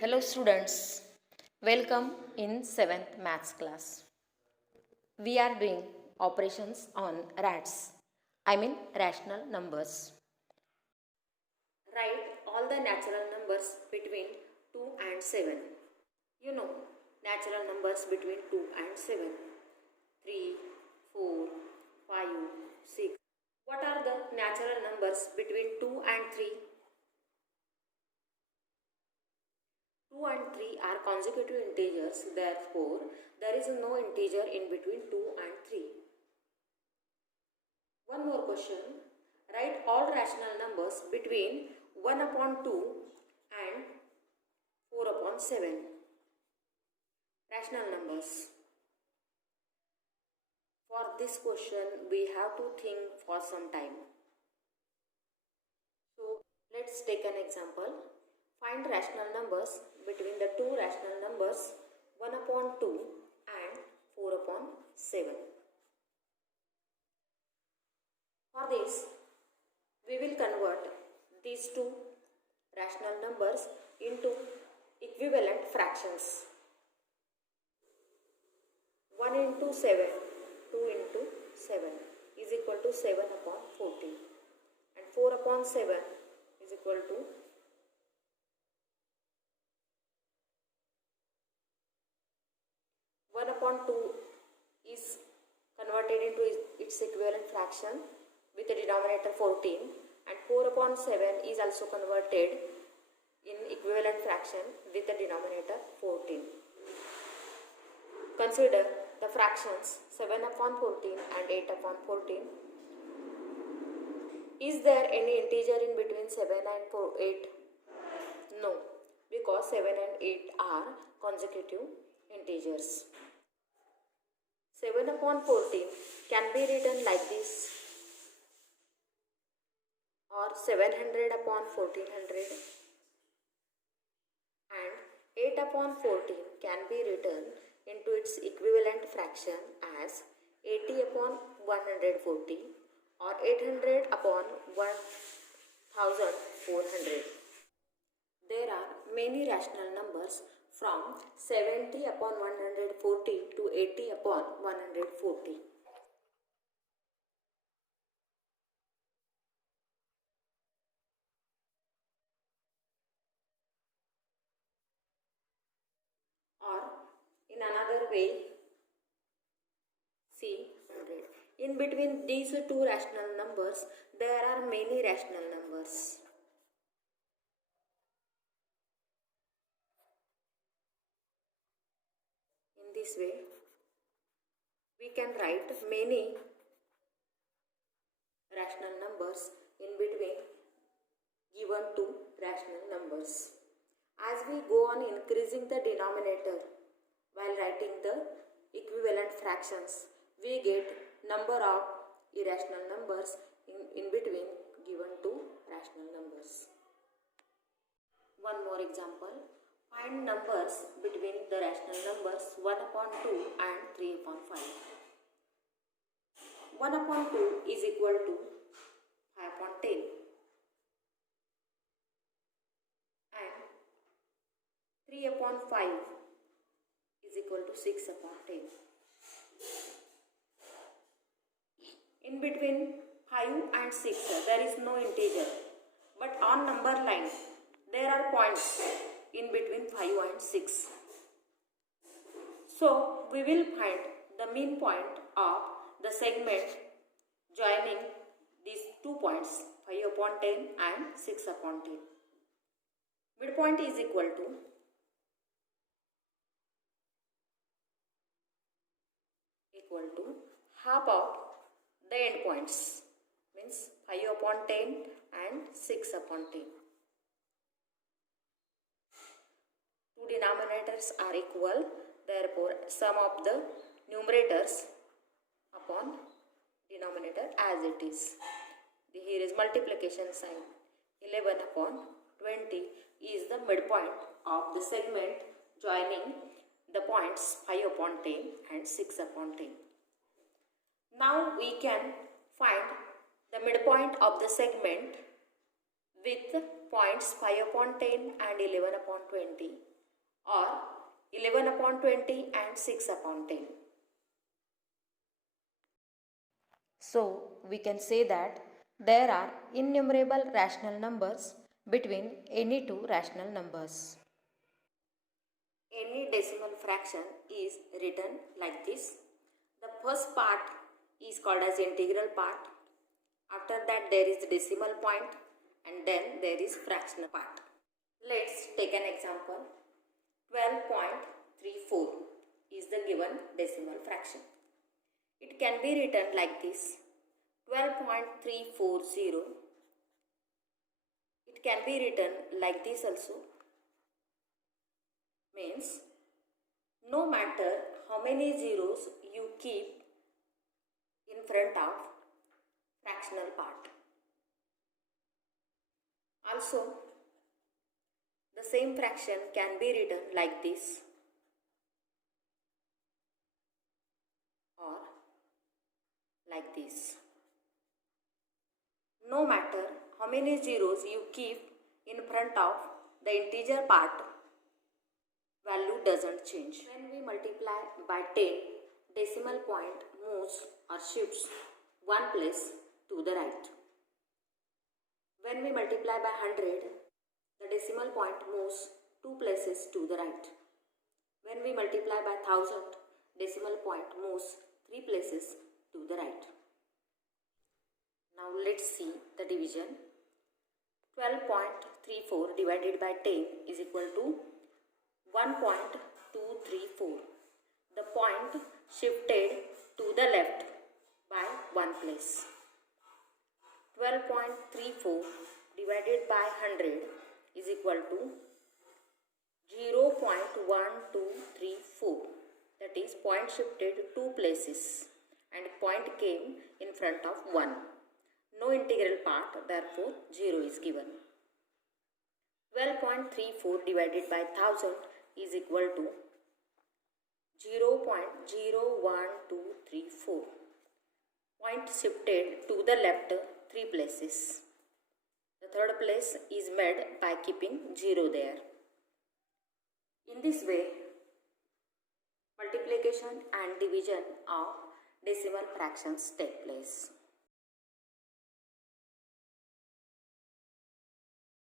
Hello students, welcome in 7th maths class. We are doing operations on rats, rational numbers. Write all the natural numbers between 2 and 7. You know, natural numbers between 2 and 7. 3, 4, 5, 6. What are the natural numbers between 2 and 3? 2 and 3 are consecutive integers, therefore, there is no integer in between 2 and 3. One more question. Write all rational numbers between 1 upon 2 and 4 upon 7. Rational numbers. For this question, we have to think for some time. So, let's take an example. Find rational numbers between the two rational numbers 1 upon 2 and 4 upon 7. For this, we will convert these two rational numbers into equivalent fractions. 1 into 7, 2 into 7 is equal to 7 upon 14, and 4 upon 7 is equal to 1 upon 2 is converted into its equivalent fraction with the denominator 14, and 4 upon 7 is also converted in equivalent fraction with the denominator 14. Consider the fractions 7 upon 14 and 8 upon 14. Is there any integer in between 7 and 8? No, because 7 and 8 are consecutive integers. 7 upon 14 can be written like this, or 700 upon 1400, and 8 upon 14 can be written into its equivalent fraction as 80 upon 140 or 800 upon 1400. There are many rational numbers from 70 upon 140 to 80 upon 140. Or in another way, see, 100. In between these two rational numbers, there are many rational numbers. In this way, we can write many rational numbers in between given two rational numbers. As we go on increasing the denominator while writing the equivalent fractions, we get number of irrational numbers in between given two rational numbers. One more example. Find numbers between the rational numbers 1 upon 2 and 3 upon 5. 1 upon 2 is equal to 5 upon 10. And 3 upon 5 is equal to 6 upon 10. In between 5 and 6 there is no integer, but on number line there are points in between 5 and 6. So we will find the mean point of the segment joining these 2 points 5 upon 10 and 6 upon 10. Midpoint is equal to half of the endpoints, means 5 upon 10 and 6 upon 10. Two denominators are equal, therefore sum of the numerators upon denominator as it is. Here is multiplication sign. 11 upon 20 is the midpoint of the segment joining the points 5 upon 10 and 6 upon 10. Now we can find the midpoint of the segment with points 5 upon 10 and 11 upon 20 or 11 upon 20 and 6 upon 10. So we can say that there are innumerable rational numbers between any two rational numbers. Any decimal fraction is written like this. The first part is called as integral part. After that there is decimal point and then there is fractional part. Let's take an example. 12.34 is the given decimal fraction. It can be written like this. 12.340. It can be written like this also. Means no matter how many zeros you keep in front of fractional part. Also, the same fraction can be written like this or like this. No matter how many zeros you keep in front of the integer part, value doesn't change. When we multiply by 10, decimal point moves or shifts one place to the right. When we multiply by 100, the decimal point moves two places to the right. When we multiply by 1000, decimal point moves three places to the right. Now let's see the division. 12.34 divided by 10 is equal to 1.234. The point shifted to the left by one place. 12.34 divided by 100 is equal to 0.1234. That is, point shifted two places and point came in front of 1. No integral part, therefore 0 is given. 12.34 divided by 1000 is equal to 0.01234. Point shifted to the left three places. The third place is made by keeping 0 there. In this way, multiplication and division of decimal fractions take place.